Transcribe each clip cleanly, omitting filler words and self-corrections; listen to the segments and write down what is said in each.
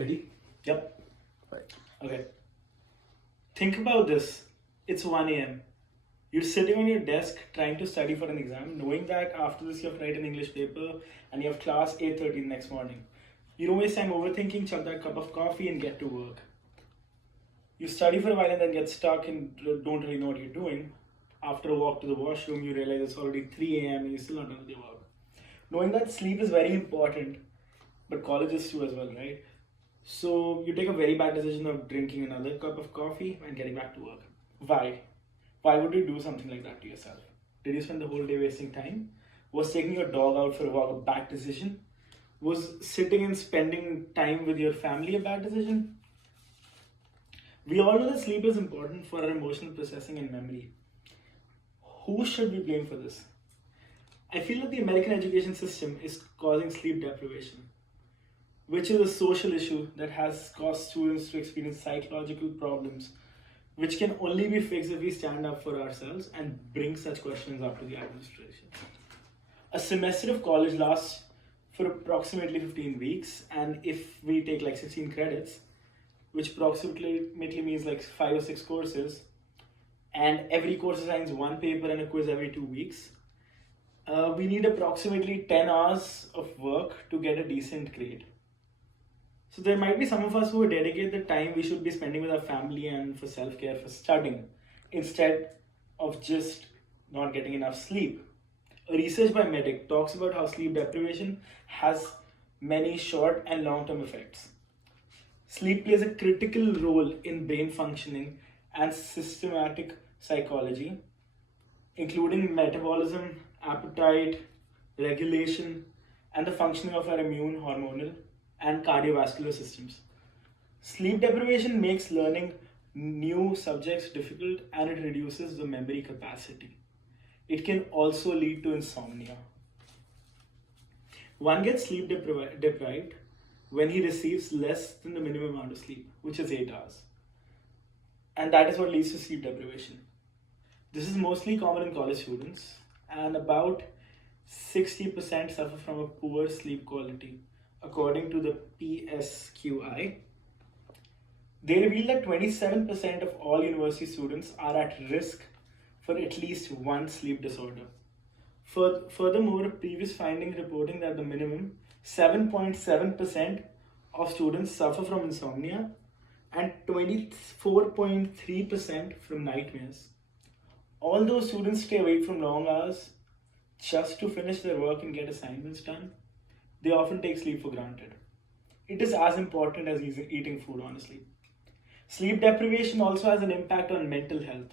Ready? Yep. Right. Okay. Think about this. It's 1 a.m. You're sitting on your desk trying to study for an exam, knowing that after this you have to write an English paper and you have class 8:30 next morning. You don't waste time overthinking, chug that cup of coffee and get to work. You study for a while and then get stuck and don't really know what you're doing. After a walk to the washroom, you realize it's already 3 a.m. and you're still not done with your work. Knowing that sleep is very important, but college is too as well, right? So you take a very bad decision of drinking another cup of coffee and getting back to work. Why? Why would you do something like that to yourself? Did you spend the whole day wasting time? Was taking your dog out for a walk a bad decision? Was sitting and spending time with your family a bad decision? We all know that sleep is important for our emotional processing and memory. Who should we blame for this? I feel that the American education system is causing sleep deprivation, which is a social issue that has caused students to experience psychological problems, which can only be fixed if we stand up for ourselves and bring such questions up to the administration. A semester of college lasts for approximately 15 weeks, and if we take like 16 credits, which approximately means like 5 or 6 courses, and every course assigns one paper and a quiz every 2 weeks, we need approximately 10 hours of work to get a decent grade. So there might be some of us who dedicate the time we should be spending with our family and for self-care for studying instead of just not getting enough sleep. A research by Medic talks about how sleep deprivation has many short and long-term effects. Sleep plays a critical role in brain functioning and systematic psychology, including metabolism, appetite, regulation, and the functioning of our immune, hormonal, and cardiovascular systems. Sleep deprivation makes learning new subjects difficult and it reduces the memory capacity. It can also lead to insomnia. One gets sleep deprived when he receives less than the minimum amount of sleep, which is 8 hours. And that is what leads to sleep deprivation. This is mostly common in college students, and about 60% suffer from a poor sleep quality, according to the PSQI. They reveal that 27% of all university students are at risk for at least one sleep disorder. Furthermore, a previous finding reporting that the minimum 7.7% of students suffer from insomnia and 24.3% from nightmares. Although students stay awake from long hours just to finish their work and get assignments done, they often take sleep for granted. It is as important as eating food, honestly. Sleep deprivation also has an impact on mental health,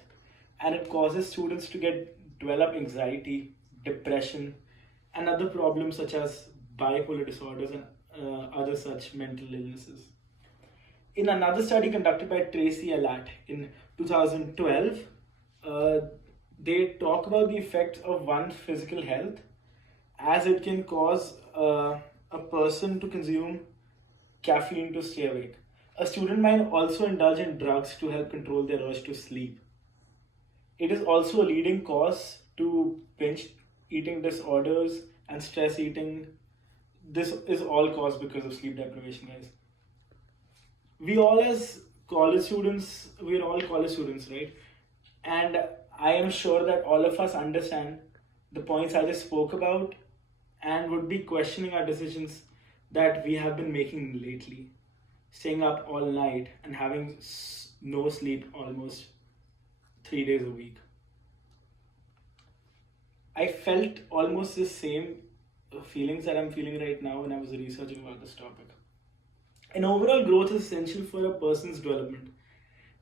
and it causes students to develop anxiety, depression, and other problems such as bipolar disorders and other such mental illnesses. In another study conducted by Tracy Alat in 2012, uh, they talk about the effects of one's physical health as it can cause a person to consume caffeine to stay awake. A student might also indulge in drugs to help control their urge to sleep. It is also a leading cause to binge eating disorders and stress eating. This is all caused because of sleep deprivation, guys. We all as college students, we're all college students, right? And I am sure that all of us understand the points I just spoke about and would be questioning our decisions that we have been making lately. Staying up all night and having no sleep almost 3 days a week. I felt almost the same feelings that I'm feeling right now when I was researching about this topic. And overall growth is essential for a person's development.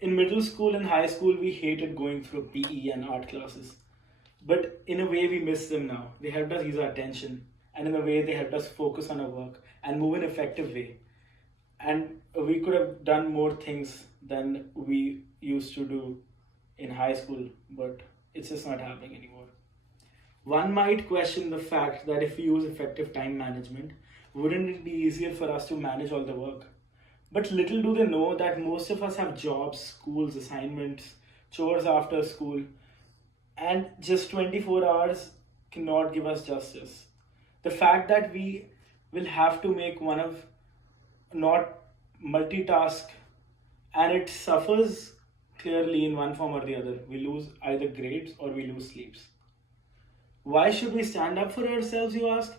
In middle school and high school, we hated going through PE and art classes. But in a way, we miss them now. They helped us use our attention. And in a way, they helped us focus on our work and move in an effective way. And we could have done more things than we used to do in high school, but it's just not happening anymore. One might question the fact that if we use effective time management, wouldn't it be easier for us to manage all the work? But little do they know that most of us have jobs, schools, assignments, chores after school, and just 24 hours cannot give us justice. The fact that we will have to make one of not multitask, and it suffers clearly in one form or the other. We lose either grades or we lose sleeps. Why should we stand up for ourselves, you ask?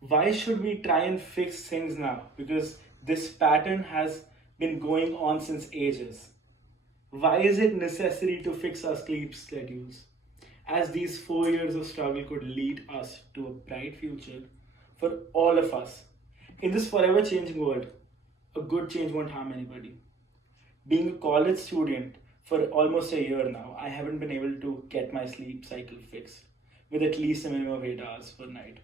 Why should we try and fix things now? Because this pattern has been going on since ages. Why is it necessary to fix our sleep schedules? As these 4 years of struggle could lead us to a bright future for all of us. In this forever changing world, a good change won't harm anybody. Being a college student for almost a year now, I haven't been able to get my sleep cycle fixed with at least a minimum of 8 hours per night.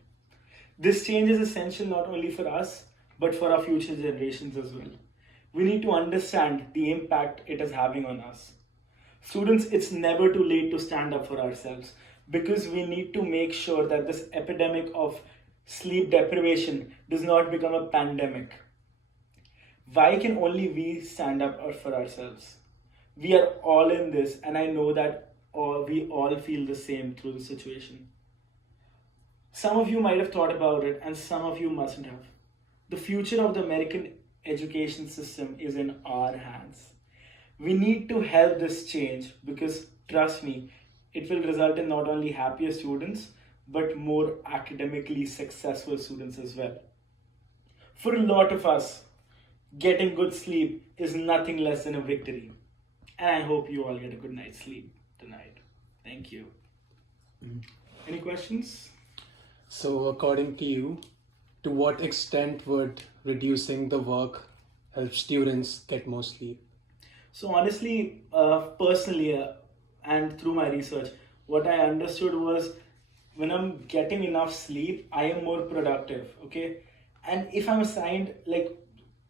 This change is essential not only for us, but for our future generations as well. We need to understand the impact it is having on us. Students, it's never too late to stand up for ourselves because we need to make sure that this epidemic of sleep deprivation does not become a pandemic. Why can only we stand up for ourselves? We are all in this, and I know that we all feel the same through the situation. Some of you might have thought about it, and some of you mustn't have. The future of the American education system is in our hands. We need to help this change because, trust me, it will result in not only happier students, but more academically successful students as well. For a lot of us, getting good sleep is nothing less than a victory. And I hope you all get a good night's sleep tonight. Thank you. Any questions? So, according to you, to what extent would reducing the work help students get more sleep? So honestly, personally, and through my research, what I understood was when I'm getting enough sleep, I am more productive. Okay, and if I'm assigned, like,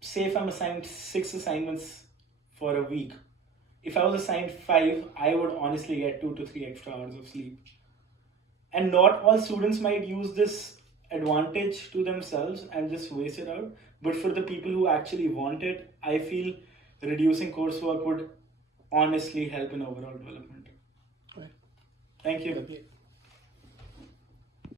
say if I'm assigned 6 assignments for a week, if I was assigned 5, I would honestly get 2 to 3 extra hours of sleep. And not all students might use this advantage to themselves and just waste it out. But for the people who actually want it, I feel reducing coursework would honestly help in overall development. Right. Thank you. Okay.